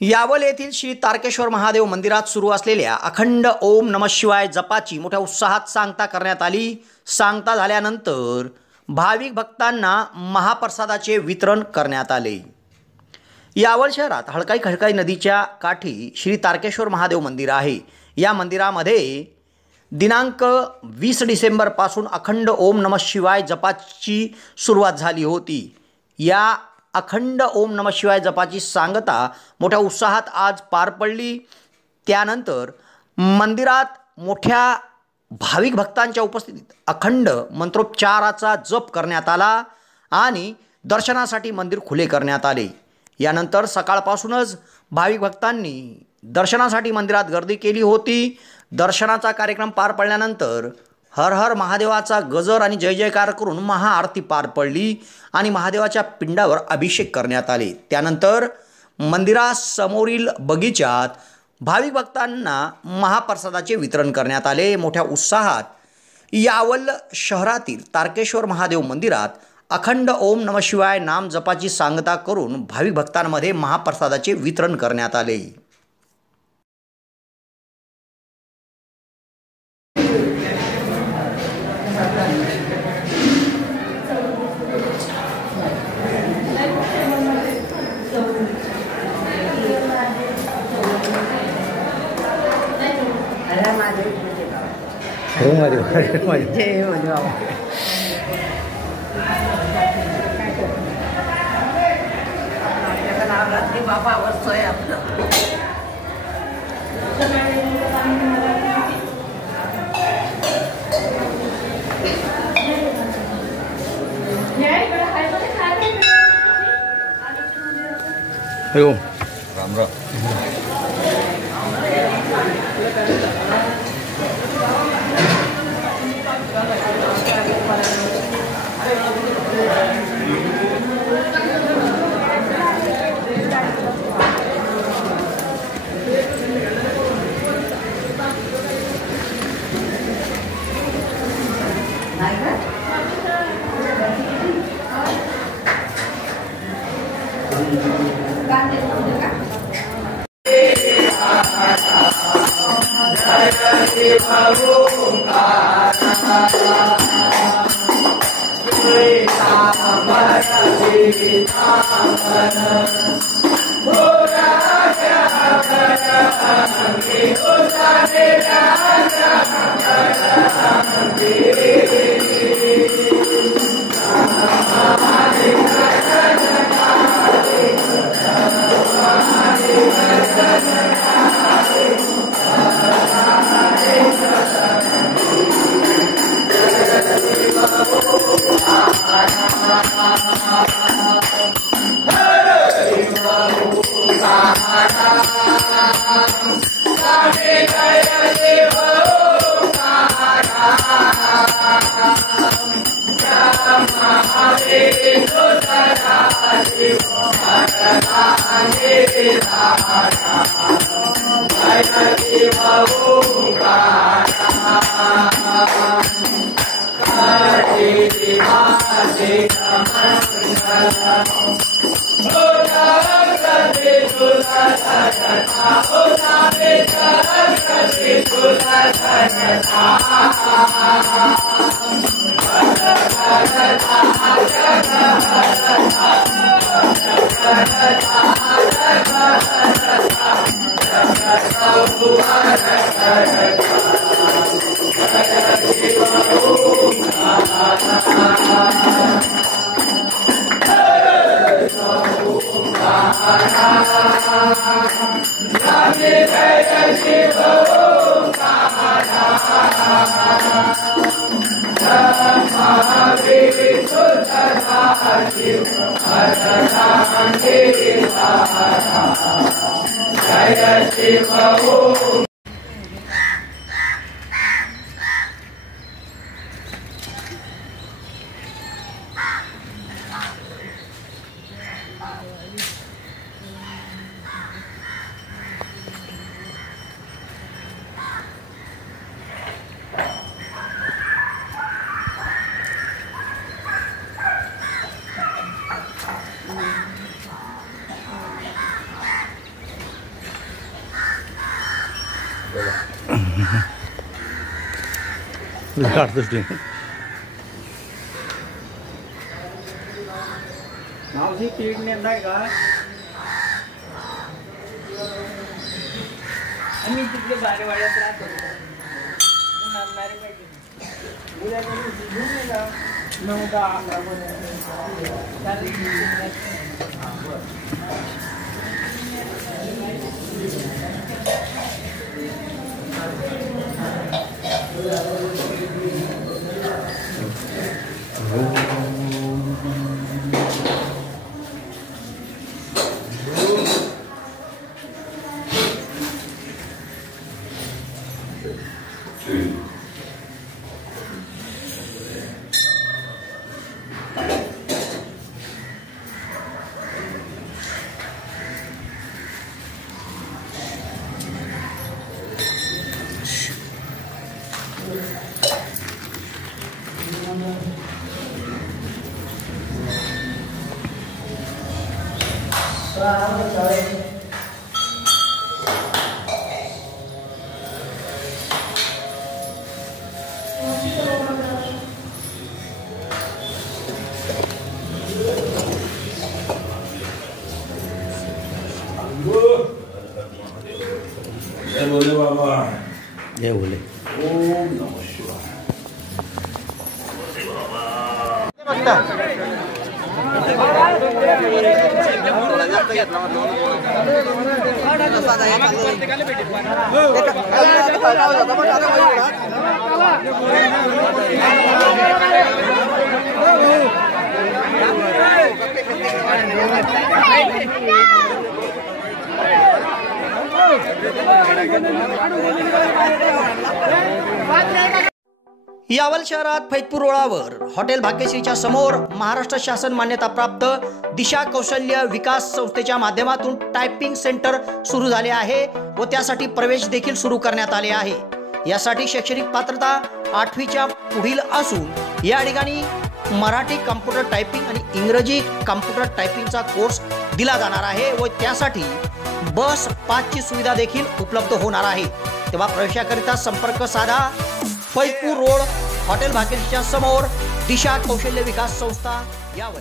यावल येथील श्री तारकेश्वर महादेव मंदिरात सुरू असलेल्या अखंड ओम नमः शिवाय जपाची मोठ्या उत्साहात सांगता करण्यात आली। सांगता झाल्यानंतर भाविक भक्तांना महाप्रसादाचे वितरण करण्यात आले। यावल शहरात हळकाई खडकाई नदीच्या काठी श्री तारकेश्वर महादेव मंदिर आहे। या मंदिरामध्ये दिनांक 20 डिसेंबरपासून अखंड ओम नमः शिवाय जपाची सुरुवात झाली होती। या अखंड ओम नमः शिवाय जपाची सांगता मोठ्या उत्साहात आज पार पडली। त्यानंतर मंदिरात मोठ्या भाविक भक्तांच्या उपस्थितीत अखंड मंत्रोच्चाराचा जप करण्यात आला आणि दर्शनासाठी मंदिर खुले करण्यात आले। यानंतर सकाळपासूनच भाविक भक्तांनी दर्शनासाठी मंदिरात गर्दी केली होती। दर्शनाचा कार्यक्रम पार पडल्यानंतर हर हर महादेवाचा गजर आणि जय जयकार करून महाआरती पार पडली आणि महादेवाच्या पिंडावर अभिषेक करण्यात आले। त्यानंतर मंदिरासमोरील बगीचात भाविक भक्तांना महाप्रसादाचे वितरण करण्यात आले। मोठ्या उत्साहात यावल शहरातील तारकेश्वर महादेव मंदिरात अखंड ओम नमः शिवाय नाम जपाची सांगता करून भाविक भक्तांमध्ये महाप्रसादाचे वितरण करण्यात आले। बाबा वरतोय आपलं राम राम। मावशी पीठ नेताय का आम्ही तिकडे बारेवाड्यात राहतो उद्या घेऊन ये का 9 10 जय बोले बाबा जय बोले ओम नमः शिवाय यावल शहरात फैजपूर रोडावर हॉटेल भाग्यश्रीच्या समोर महाराष्ट्र शासन मान्यताप्राप्त दिशा कौशल्य विकास संस्थेच्या माध्यमातून टायपिंग सेंटर सुरू झाले आहे व त्यासाठी प्रवेश देखील सुरू करण्यात आले आहे। यासाठी शैक्षणिक पात्रता 8वीच्या पुढील असून या ठिकाणी मराठी कॉम्प्युटर टायपिंग आणि इंग्रजी कॉम्प्युटर टायपिंगचा कोर्स दिला जाणार आहे व त्यासाठी बस पासची सुविधा देखील उपलब्ध होणार आहे। तेव्हा प्रवेशाकरिता संपर्क साधा फैजपूर रोड हॉटेल भाग्यश्रीच्या समोर दिशा कौशल्य विकास संस्था यावल।